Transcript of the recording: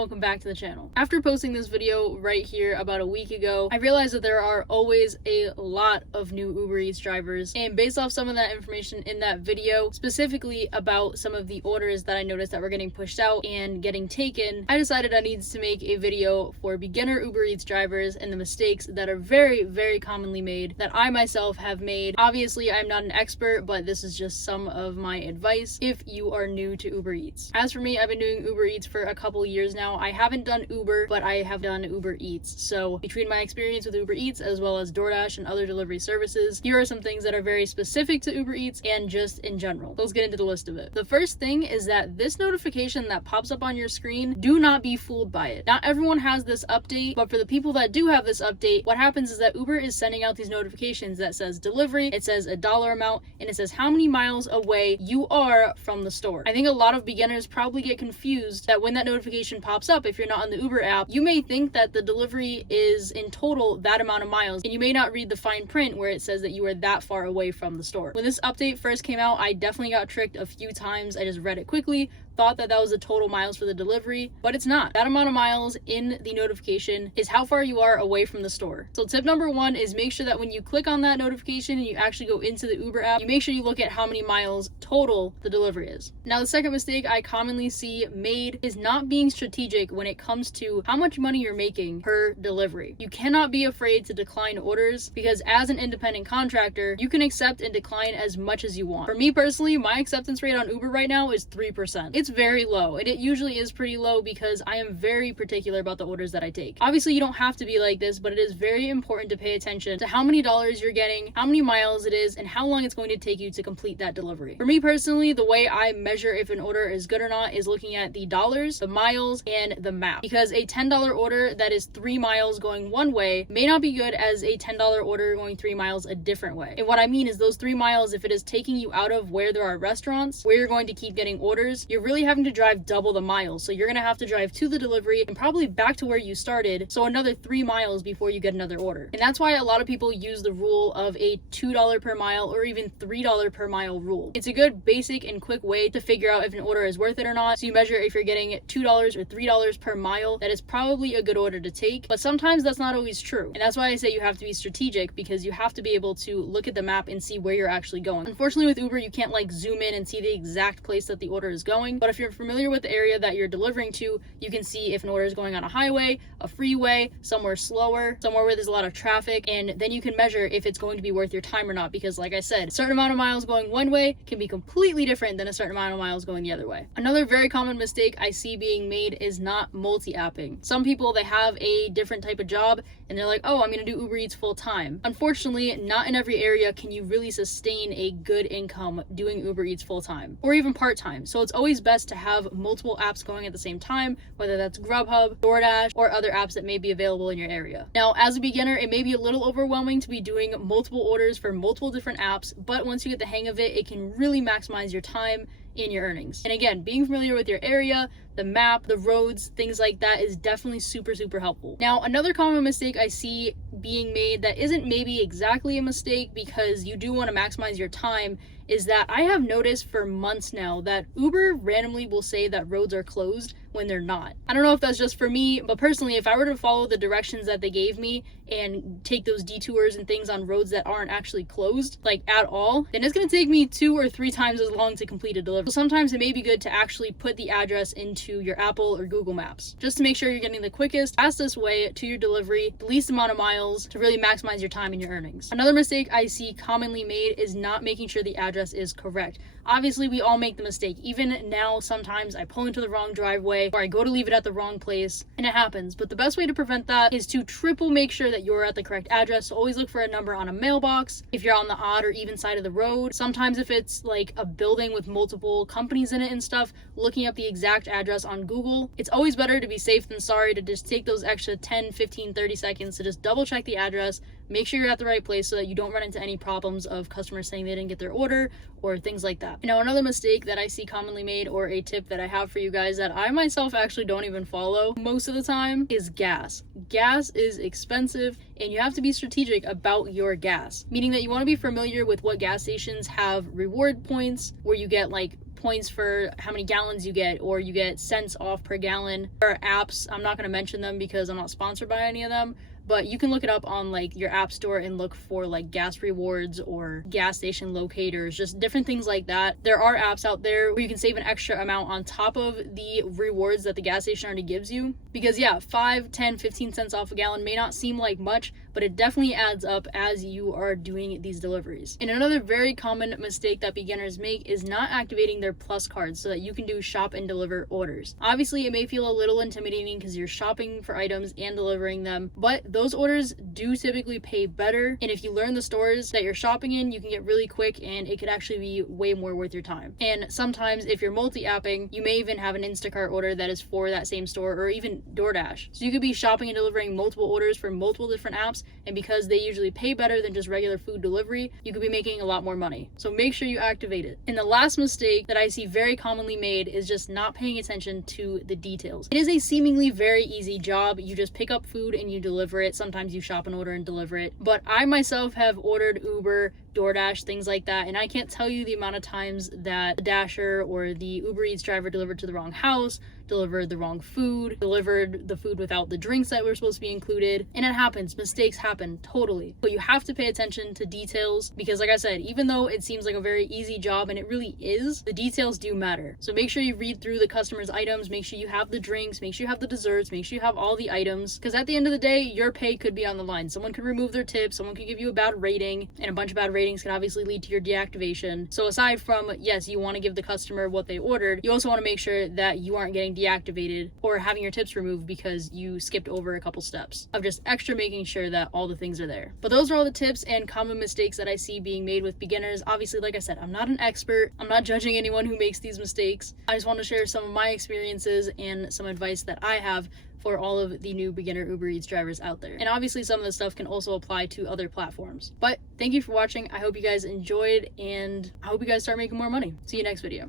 welcome back to the channel. After posting this video right here about a week ago, I realized that there are always a lot of new Uber Eats drivers, and based off some of that information in that video, specifically about some of the orders that I noticed that were getting pushed out and getting taken, I decided I needed to make a video for beginner Uber Eats drivers and the mistakes that are very commonly made that I myself have made. Obviously, I'm not an expert, but this is just some of my advice if you are new to Uber Eats. As for me, I've been doing Uber Eats for a couple years now. I haven't done Uber, but I have done Uber Eats. So between my experience with Uber Eats as well as DoorDash and other delivery services, here are some things that are very specific to Uber Eats and just in general. Let's get into the list of it. The first thing is that this notification that pops up on your screen, do not be fooled by it. Not everyone has this update, but for the people that do have this update, what happens is that Uber is sending out these notifications that says delivery, it says a dollar amount, and it says how many miles away you are from the store. I think a lot of beginners probably get confused that when that notification pops up, if you're not on the Uber app, you may think that the delivery is in total that amount of miles, and you may not read the fine print where it says that you are that far away from the store. When this update first came out, I definitely got tricked a few times. I just read it quickly, thought that that was the total miles for the delivery, but it's not. That amount of miles in the notification is how far you are away from the store. So tip number one is make sure that when you click on that notification and you actually go into the Uber app, you make sure you look at how many miles total the delivery is. Now, the second mistake I commonly see made is not being strategic when it comes to how much money you're making per delivery. You cannot be afraid to decline orders because as an independent contractor, you can accept and decline as much as you want. For me personally, my acceptance rate on Uber right now is 3%. It's very low, and it usually is pretty low because I am very particular about the orders that I take. Obviously, you don't have to be like this, but it is very important to pay attention to how many dollars you're getting, how many miles it is, and how long it's going to take you to complete that delivery. For me personally, the way I measure if an order is good or not is looking at the dollars, the miles, and the map. Because a $10 order that is 3 miles going one way may not be good as a $10 order going 3 miles a different way. And what I mean is those 3 miles, if it is taking you out of where there are restaurants, where you're going to keep getting orders, you're really having to drive double the miles. So you're going to have to drive to the delivery and probably back to where you started, so another 3 miles before you get another order. And that's why a lot of people use the rule of a $2 per mile or even $3 per mile rule. It's a good basic and quick way to figure out if an order is worth it or not. So you measure if you're getting $2 or $3 per mile, that is probably a good order to take, but sometimes that's not always true. And that's why I say you have to be strategic, because you have to be able to look at the map and see where you're actually going. Unfortunately, with Uber, you can't like zoom in and see the exact place that the order is going, but if you're familiar with the area that you're delivering to, you can see if an order is going on a highway, a freeway, somewhere slower, somewhere where there's a lot of traffic, and then you can measure if it's going to be worth your time or not, because like I said, a certain amount of miles going one way can be completely different than a certain amount of miles going the other way. Another very common mistake I see being made is not multi-apping. Some people, they have a different type of job and they're like, oh, I'm gonna do Uber Eats full time. Unfortunately, not in every area can you really sustain a good income doing Uber Eats full time or even part time. So it's always best to have multiple apps going at the same time, whether that's Grubhub, DoorDash, or other apps that may be available in your area. Now, as a beginner, it may be a little overwhelming to be doing multiple orders for multiple different apps, but once you get the hang of it, it can really maximize your time and your earnings. And again, being familiar with your area, the map, the roads, things like that is definitely super helpful. Now, another common mistake I see being made that isn't maybe exactly a mistake because you do want to maximize your time is that I have noticed for months now that Uber randomly will say that roads are closed when they're not. I don't know if that's just for me, but personally, if I were to follow the directions that they gave me and take those detours and things on roads that aren't actually closed, like at all, then it's gonna take me 2 or 3 times as long to complete a delivery. So sometimes it may be good to actually put the address into your Apple or Google Maps, just to make sure you're getting the quickest, fastest way to your delivery, the least amount of miles to really maximize your time and your earnings. Another mistake I see commonly made is not making sure the address is correct. Obviously, we all make the mistake. Even now, sometimes I pull into the wrong driveway or I go to leave it at the wrong place, and it happens. But the best way to prevent that is to triple make sure that you're at the correct address. So always look for a number on a mailbox if you're on the odd or even side of the road. Sometimes if it's like a building with multiple companies in it and stuff, looking up the exact address on Google, it's always better to be safe than sorry, to just take those extra 10, 15, 30 seconds to just double check the address, make sure you're at the right place so that you don't run into any problems of customers saying they didn't get their order or things like that. Now, another mistake that I see commonly made, or a tip that I have for you guys that I myself actually don't even follow most of the time, is gas. Gas is expensive and you have to be strategic about your gas, meaning that you want to be familiar with what gas stations have reward points where you get like points for how many gallons you get, or you get cents off per gallon. There are apps, I'm not going to mention them because I'm not sponsored by any of them, but you can look it up on like your app store and look for like gas rewards or gas station locators, just different things like that. There are apps out there where you can save an extra amount on top of the rewards that the gas station already gives you. Because yeah, 5, 10, 15 cents off a gallon may not seem like much, but it definitely adds up as you are doing these deliveries. And another very common mistake that beginners make is not activating their Plus cards so that you can do shop and deliver orders. Obviously, it may feel a little intimidating because you're shopping for items and delivering them, but those orders do typically pay better. And if you learn the stores that you're shopping in, you can get really quick and it could actually be way more worth your time. And sometimes if you're multi-apping, you may even have an Instacart order that is for that same store, or even DoorDash. So you could be shopping and delivering multiple orders for multiple different apps, and because they usually pay better than just regular food delivery, you could be making a lot more money. So make sure you activate it. And the last mistake that I see very commonly made is just not paying attention to the details. It is a seemingly very easy job. You just pick up food and you deliver it. Sometimes you shop and order and deliver it. But I myself have ordered Uber, DoorDash, things like that, and I can't tell you the amount of times that the Dasher or the Uber Eats driver delivered to the wrong house, delivered the wrong food, delivered the food without the drinks that were supposed to be included. And it happens, mistakes happen, totally. But you have to pay attention to details because, like I said, even though it seems like a very easy job, and it really is, the details do matter. So make sure you read through the customer's items, make sure you have the drinks, make sure you have the desserts, make sure you have all the items, because at the end of the day, your pay could be on the line. Someone could remove their tip, someone could give you a bad rating, and a bunch of bad ratings can obviously lead to your deactivation. So aside from, yes, you want to give the customer what they ordered, you also want to make sure that you aren't getting deactivated or having your tips removed because you skipped over a couple steps of just extra making sure that all the things are there. But those are all the tips and common mistakes that I see being made with beginners. Obviously, like I said, I'm not an expert. I'm not judging anyone who makes these mistakes. I just want to share some of my experiences and some advice that I have for all of the new beginner Uber Eats drivers out there. And obviously some of the stuff can also apply to other platforms. But thank you for watching. I hope you guys enjoyed, and I hope you guys start making more money. See you next video.